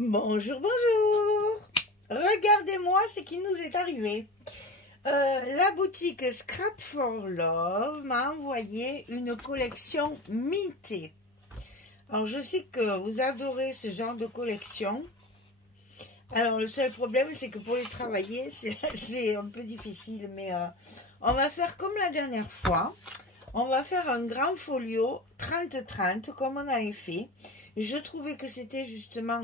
Bonjour, bonjour. Regardez-moi ce qui nous est arrivé. La boutique Scrap for Love m'a envoyé une collection mintée. Alors, je sais que vous adorez ce genre de collection. Alors, le seul problème, c'est que pour les travailler, c'est un peu difficile. Mais on va faire comme la dernière fois. On va faire un grand folio 30-30, comme on avait fait. Je trouvais que c'était justement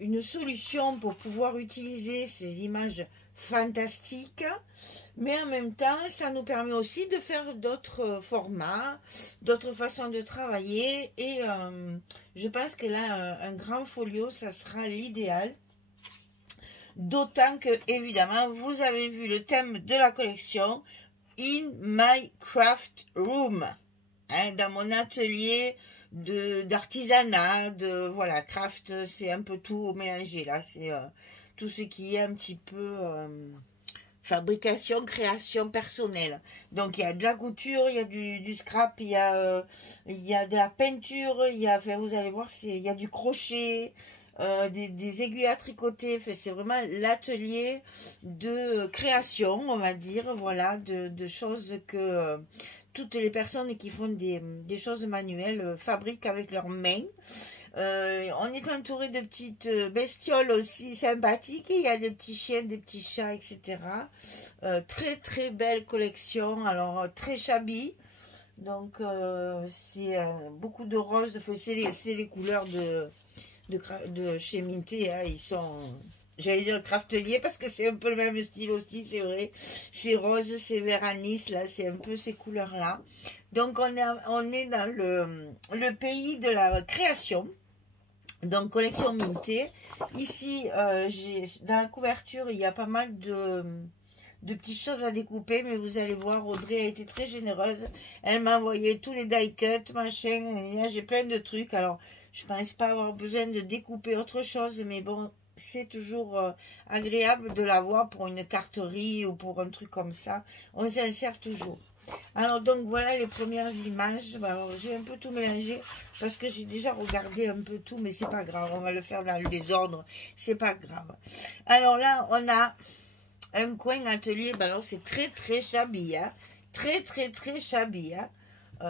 une solution pour pouvoir utiliser ces images fantastiques, mais en même temps, ça nous permet aussi de faire d'autres formats, d'autres façons de travailler, et je pense que là, un grand folio, ça sera l'idéal. D'autant que, évidemment, vous avez vu le thème de la collection, In My Craft Room, hein, dans mon atelier d'artisanat, voilà, craft, c'est un peu tout mélangé là, c'est tout ce qui est un petit peu fabrication, création personnelle. Donc il y a de la couture, il y a du scrap, il y a de la peinture, il y a, enfin, vous allez voir, il y a du crochet, des aiguilles à tricoter. Enfin, c'est vraiment l'atelier de création, on va dire, voilà, de choses que toutes les personnes qui font des choses manuelles fabriquent avec leurs mains. On est entouré de petites bestioles aussi sympathiques. Il y a des petits chiens, des petits chats, etc. Très très belle collection. Alors très shabby. Donc c'est beaucoup de roses. C'est les couleurs de chez Minté. Hein. Ils sont... J'allais dire craftelier parce que c'est un peu le même style aussi, c'est vrai. C'est rose, c'est vert anis, là, c'est un peu ces couleurs-là. Donc, on est dans le pays de la création. Donc, collection Minté. Ici, dans la couverture, il y a pas mal de petites choses à découper, mais vous allez voir, Audrey a été très généreuse. Elle m'a envoyé tous les die cuts, machin, j'ai plein de trucs. Alors, je pense pas avoir besoin de découper autre chose, mais bon, c'est toujours agréable de l'avoir pour une carterie ou pour un truc comme ça. On s'en sert toujours. Alors, donc, voilà les premières images. Alors, j'ai un peu tout mélangé parce que j'ai déjà regardé un peu tout, mais c'est pas grave. On va le faire dans le désordre. C'est pas grave. Alors là, on a un coin atelier. Ben alors, c'est très, très shabby. Hein. Très, très, très shabby. Hein.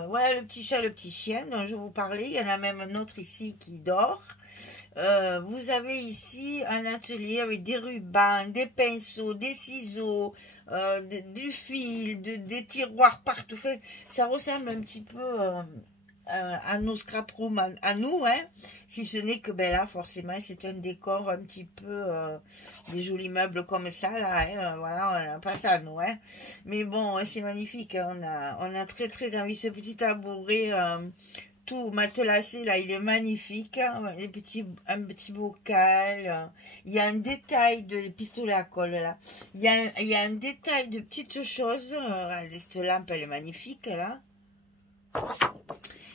Voilà le petit chat, le petit chien dont je vous parlais. Il y en a même un autre ici qui dort. Vous avez ici un atelier avec des rubans, des pinceaux, des ciseaux, du fil, des tiroirs partout. Fait, ça ressemble un petit peu à nos scrap rooms, à nous, hein. Si ce n'est que, ben là, forcément, c'est un décor un petit peu, des jolis meubles comme ça, là, hein. Voilà, on n'a pas ça, nous, hein. Mais bon, c'est magnifique, hein. On a très, très envie. Ce petit tabouret, tout matelassé là, il est magnifique, hein, un petit bocal, il y a un détail de pistolet à colle là, il y a un détail de petites choses, cette lampe elle est magnifique là.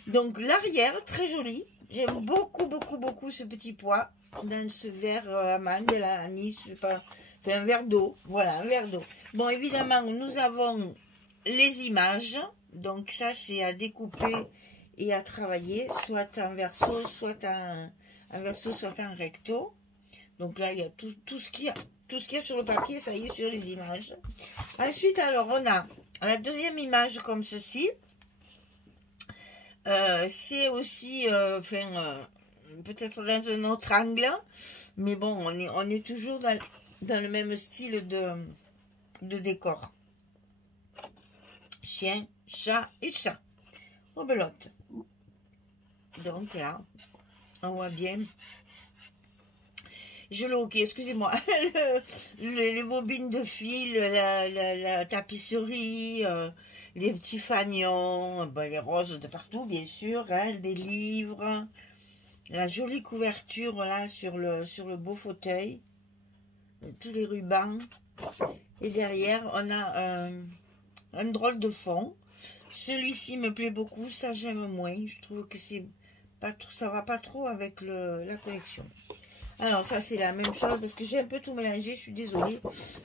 Donc l'arrière très joli, j'aime beaucoup beaucoup beaucoup ce petit pois dans ce verre amande là, anis, je sais pas, c'est un verre d'eau, voilà, un verre d'eau. Bon, évidemment nous avons les images, donc ça c'est à découper et à travailler, soit en verso, soit en verso, soit en recto. Donc là, il y a tout ce qu'il y a sur le papier, ça y est, sur les images. Ensuite, alors, on a la deuxième image comme ceci. C'est aussi, peut-être dans un autre angle, mais bon, on est toujours dans le même style de décor. Chien, chat et chat. Rebelote. Donc là, on voit bien. Je l'ai, ok, excusez-moi. Les bobines de fil, la tapisserie, les petits fanions, ben, les roses de partout, bien sûr, hein, des livres, la jolie couverture là sur le beau fauteuil, tous les rubans. Et derrière, on a un drôle de fond. Celui-ci me plaît beaucoup, ça j'aime moins. Je trouve que c'est pas trop, ça va pas trop avec la collection. Alors ça c'est la même chose parce que j'ai un peu tout mélangé, je suis désolée,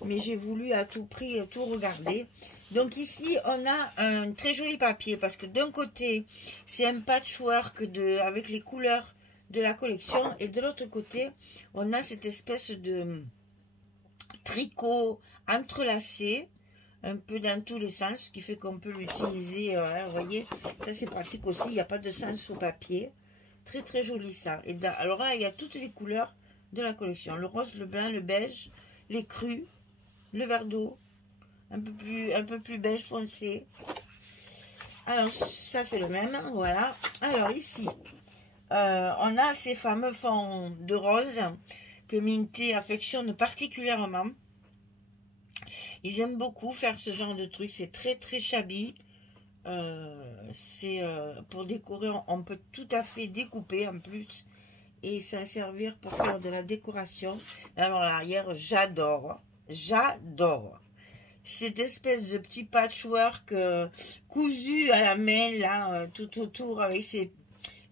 mais j'ai voulu à tout prix tout regarder. Donc ici on a un très joli papier parce que d'un côté c'est un patchwork avec les couleurs de la collection. Et de l'autre côté, on a cette espèce de tricot entrelacé, un peu dans tous les sens, ce qui fait qu'on peut l'utiliser, vous voyez, ça c'est pratique aussi, il n'y a pas de sens au papier. Très très joli ça. Et alors là, il y a toutes les couleurs de la collection. Le rose, le blanc, le beige, les crus, le vert d'eau, un peu plus beige foncé. Alors ça c'est le même, voilà. Alors ici, on a ces fameux fonds de rose que Minté affectionne particulièrement. Ils aiment beaucoup faire ce genre de truc, c'est très très shabby. Pour décorer, on peut tout à fait découper en plus et s'en servir pour faire de la décoration. Alors l'arrière, j'adore, j'adore cette espèce de petit patchwork cousu à la main là, tout autour avec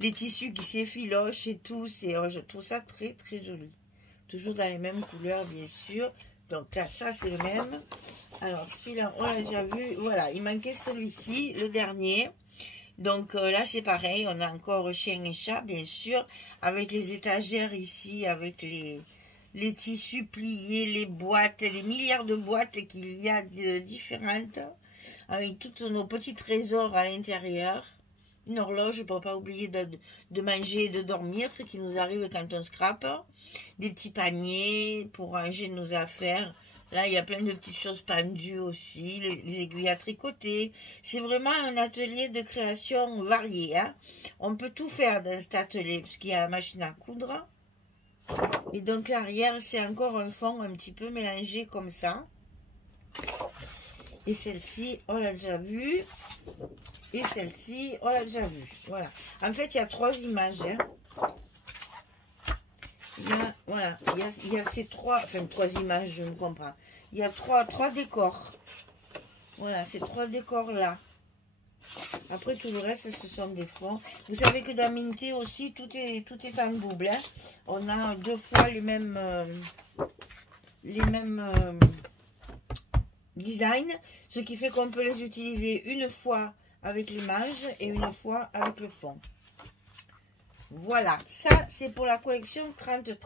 les tissus qui s'effilochent et tout. Je trouve ça très très joli, toujours dans les mêmes couleurs bien sûr. Donc là, ça, c'est le même. Alors, celui-là, on l'a déjà vu. Voilà, il manquait celui-ci, le dernier. Donc là, c'est pareil. On a encore chien et chat, bien sûr. Avec les étagères ici, avec les tissus pliés, les boîtes, les milliards de boîtes qu'il y a différentes. Avec tous nos petits trésors à l'intérieur. Une horloge pour ne pas oublier de manger et de dormir, ce qui nous arrive quand on scrape. Des petits paniers pour ranger nos affaires. Là, il y a plein de petites choses pendues aussi, les aiguilles à tricoter. C'est vraiment un atelier de création varié. Hein. On peut tout faire dans cet atelier, parce qu'il y a la machine à coudre. Et donc l'arrière, c'est encore un fond un petit peu mélangé comme ça. Et celle-ci, on l'a déjà vue. Et celle-ci, on l'a déjà vue. Voilà. En fait, il y a 3 images. Hein. Voilà, il y a ces 3 images, je me comprends. Il y a trois décors. Voilà, ces 3 décors-là. Après, tout le reste, ce sont des fonds. Vous savez que dans Minté aussi, tout est en double. Hein. On a 2 fois les mêmes designs, ce qui fait qu'on peut les utiliser une fois avec l'image et une fois avec le fond. Voilà, ça c'est pour la collection 30-30.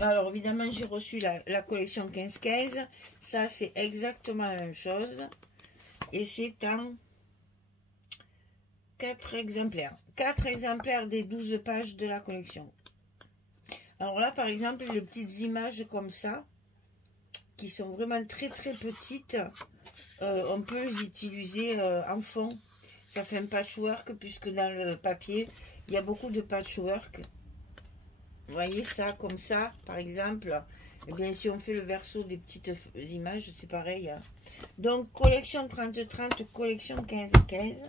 Alors évidemment j'ai reçu la collection 15-15. Ça c'est exactement la même chose. Et c'est en 4 exemplaires. 4 exemplaires des 12 pages de la collection. Alors là par exemple les petites images comme ça, qui sont vraiment très très petites, on peut les utiliser en fond. Ça fait un patchwork puisque dans le papier il y a beaucoup de patchwork. Vous voyez ça comme ça par exemple. Et bien si on fait le verso des petites images, c'est pareil. Hein. Donc collection 30-30, collection 15-15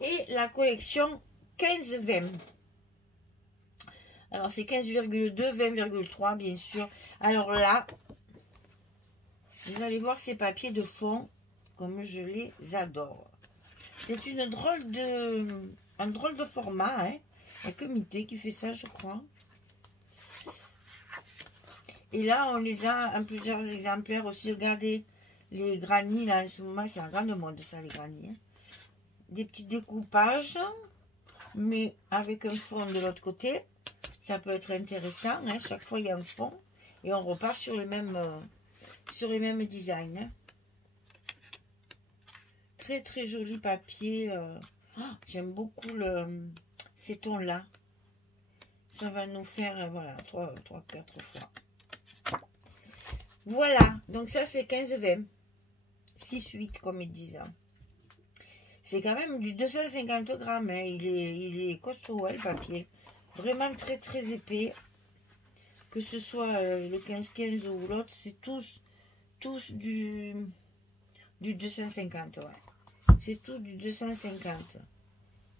et la collection 15-20. Alors c'est 15,2, 20,3 bien sûr. Alors là, vous allez voir ces papiers de fond, comme je les adore. C'est un drôle de format, hein. Il n'y a que Minté qui fait ça, je crois. Et là, on les a en plusieurs exemplaires aussi. Regardez, les granits, là, en ce moment, c'est un grand mode, ça, les granits. Hein. Des petits découpages, mais avec un fond de l'autre côté. Ça peut être intéressant, hein. Chaque fois, il y a un fond. Et on repart sur les mêmes designs. Hein. Très, très joli papier. Oh, j'aime beaucoup ces tons-là. Ça va nous faire, voilà, 3-4 fois. Voilà, donc ça c'est 15-20. 6-8 comme ils disent. C'est quand même du 250 grammes. Hein. Il est costaud, hein, le papier. Vraiment très très épais. Que ce soit le 15-15 ou l'autre, c'est tous du 250. Ouais. C'est tout du 250.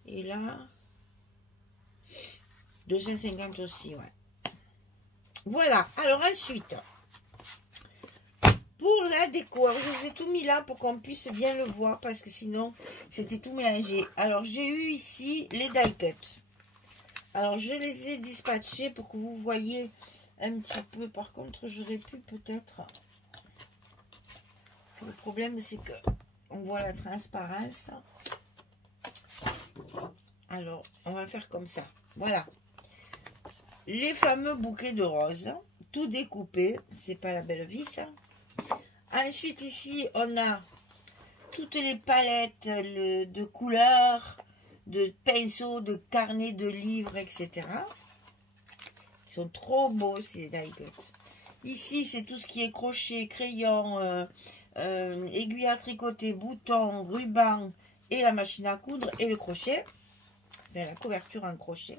Et là, 250 aussi, ouais. Voilà, alors ensuite, pour la déco, je vous ai tout mis là pour qu'on puisse bien le voir, parce que sinon, c'était tout mélangé. Alors, j'ai eu ici les die cuts. Alors, je les ai dispatchés pour que vous voyez un petit peu. Par contre, j'aurais pu peut-être... Le problème, c'est que on voit la transparence. Alors, on va faire comme ça. Voilà. les fameux bouquets de roses, tout découpé. C'est pas la belle vie, ça. Ensuite, ici, on a toutes les palettes de couleurs, de pinceaux, de carnets, de livres, etc. Ils sont trop beaux, ces die cuts. Ici, c'est tout ce qui est crochet, crayon, aiguille à tricoter, boutons, ruban et la machine à coudre et le crochet. Bien, la couverture en crochet.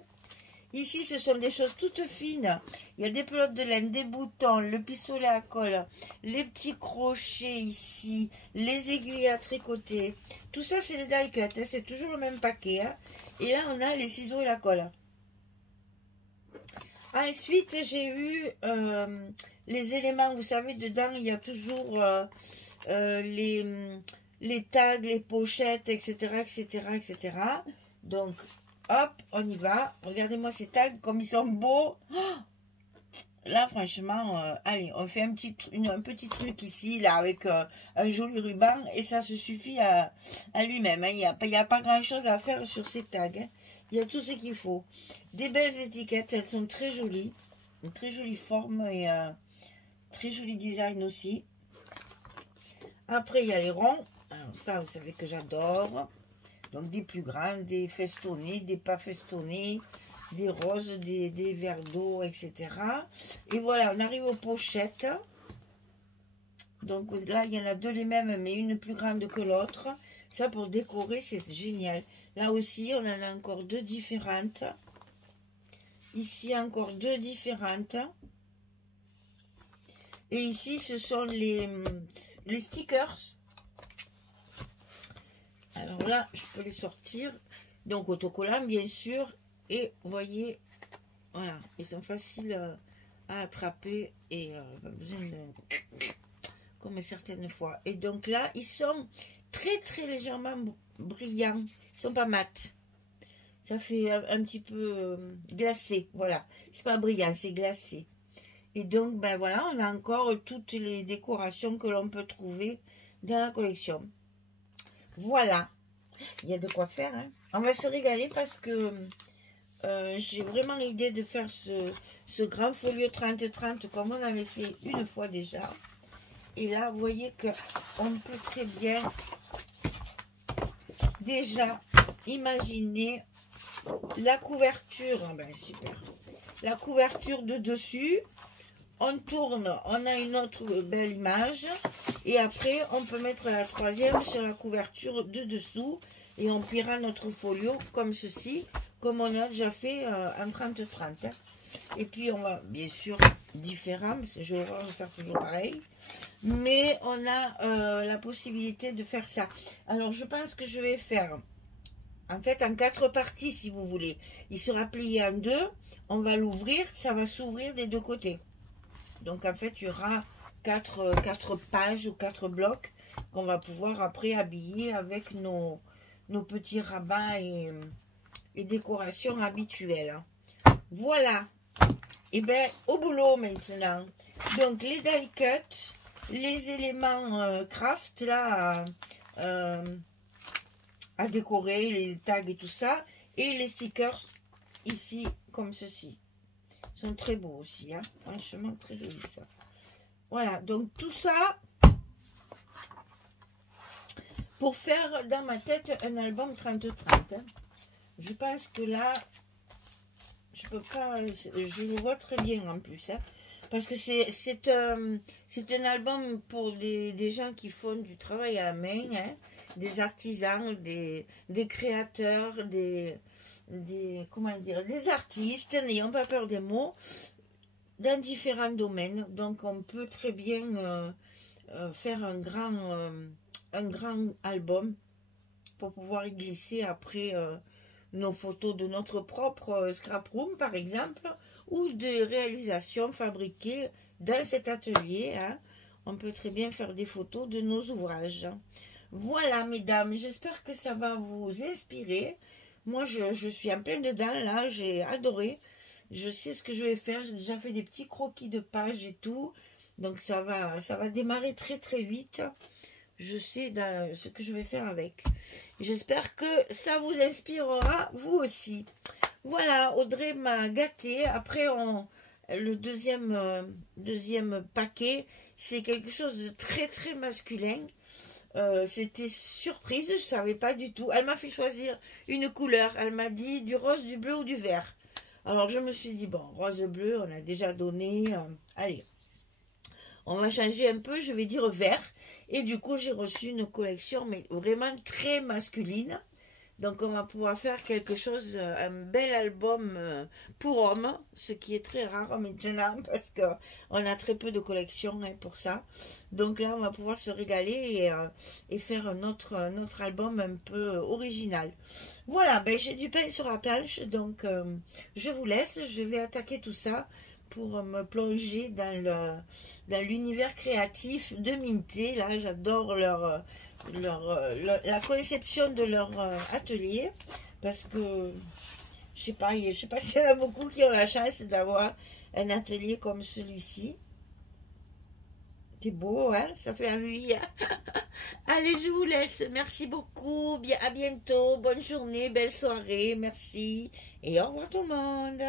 Ici, ce sont des choses toutes fines. Il y a des pelotes de laine, des boutons, le pistolet à colle, les petits crochets ici, les aiguilles à tricoter. Tout ça, c'est les die cuts. Hein. C'est toujours le même paquet. Hein. Et là, on a les ciseaux et la colle. Ensuite, j'ai eu les éléments. Vous savez, dedans, il y a toujours les tags, les pochettes, etc., etc., etc. Donc, hop, on y va. Regardez-moi ces tags, comme ils sont beaux. Oh, là, franchement, allez, on fait un petit truc ici, là, avec un joli ruban. Et ça se suffit à lui-même. Hein. Il n'y a pas grand-chose à faire sur ces tags. Hein. Il y a tout ce qu'il faut. Des belles étiquettes, elles sont très jolies. Une très jolie forme et très joli design aussi. Après, il y a les ronds. Alors ça, vous savez que j'adore. Donc, des plus grands, des festonnés, des pas festonnés, des roses, des verres d'eau, etc. Et voilà, on arrive aux pochettes. Donc, là, il y en a deux les mêmes, mais une plus grande que l'autre. Ça, pour décorer, c'est génial. Là aussi, on en a encore deux différentes. Ici, encore deux différentes. Et ici, ce sont les stickers. Alors là, je peux les sortir. Donc, autocollants, bien sûr. Et vous voyez, voilà, ils sont faciles à attraper. Et pas besoin de... comme certaines fois. Et donc là, ils sont très, très légèrement brillants. Ils sont pas mat. Ça fait un petit peu glacé. Voilà. C'est pas brillant, c'est glacé. Et donc, ben voilà, on a encore toutes les décorations que l'on peut trouver dans la collection. Voilà. Il y a de quoi faire. Hein. On va se régaler parce que j'ai vraiment l'idée de faire ce grand folio 30-30 comme on avait fait une fois déjà. Et là, vous voyez qu'on peut très bien déjà imaginer la couverture. Ben, super. La couverture de dessus. On tourne, on a une autre belle image. Et après, on peut mettre la troisième sur la couverture de dessous. Et on pliera notre folio comme ceci, comme on a déjà fait en 30-30. Hein. Et puis, on va, bien sûr, différent, parce que je vais faire toujours pareil. Mais on a la possibilité de faire ça. Alors, je pense que je vais faire, en fait, en 4 parties, si vous voulez. Il sera plié en 2. On va l'ouvrir, ça va s'ouvrir des deux côtés. Donc, en fait, il y aura 4 pages ou 4 blocs qu'on va pouvoir après habiller avec nos petits rabats et décorations habituelles. Voilà. Et bien, au boulot maintenant. Donc, les die cuts, les éléments craft, là, à décorer, les tags et tout ça. Et les stickers, ici, comme ceci. Ils sont très beaux aussi, hein. Franchement, très joli ça. Voilà, donc tout ça pour faire dans ma tête un album 30-30. Hein. Je pense que là, je peux pas, je le vois très bien en plus. Hein, parce que c'est un album pour des gens qui font du travail à la main, hein, des artisans, des créateurs, comment dire, des artistes, n'ayons pas peur des mots, dans différents domaines. Donc on peut très bien faire un grand album pour pouvoir y glisser après nos photos de notre propre scrap room par exemple, ou de réalisations fabriquées dans cet atelier. Hein. On peut très bien faire des photos de nos ouvrages. Voilà mesdames, j'espère que ça va vous inspirer. Moi je suis en plein dedans là, j'ai adoré. Je sais ce que je vais faire, j'ai déjà fait des petits croquis de pages et tout. Donc ça va démarrer très très vite. Je sais ce que je vais faire avec. J'espère que ça vous inspirera vous aussi. Voilà, Audrey m'a gâtée. Après, le deuxième paquet, c'est quelque chose de très très masculin. C'était surprise, je savais pas du tout. Elle m'a fait choisir une couleur. Elle m'a dit du rose, du bleu ou du vert. Alors je me suis dit, bon, rose et bleu, on a déjà donné. Allez, on va changer un peu, je vais dire vert. Et du coup, j'ai reçu une collection, mais vraiment très masculine. Donc, on va pouvoir faire quelque chose, un bel album pour hommes, ce qui est très rare maintenant parce qu'on a très peu de collections hein, pour ça. Donc là, on va pouvoir se régaler et faire un autre album un peu original. Voilà, ben, j'ai du pain sur la planche, donc je vous laisse. Je vais attaquer tout ça pour me plonger dans l'univers créatif de Minté. Là, j'adore la conception de leur atelier parce que je sais pas s'il y en a beaucoup qui ont la chance d'avoir un atelier comme celui-ci. C'est beau, hein? Ça fait envie. Allez, je vous laisse. Merci beaucoup. Bien, à bientôt. Bonne journée, belle soirée. Merci. Et au revoir tout le monde.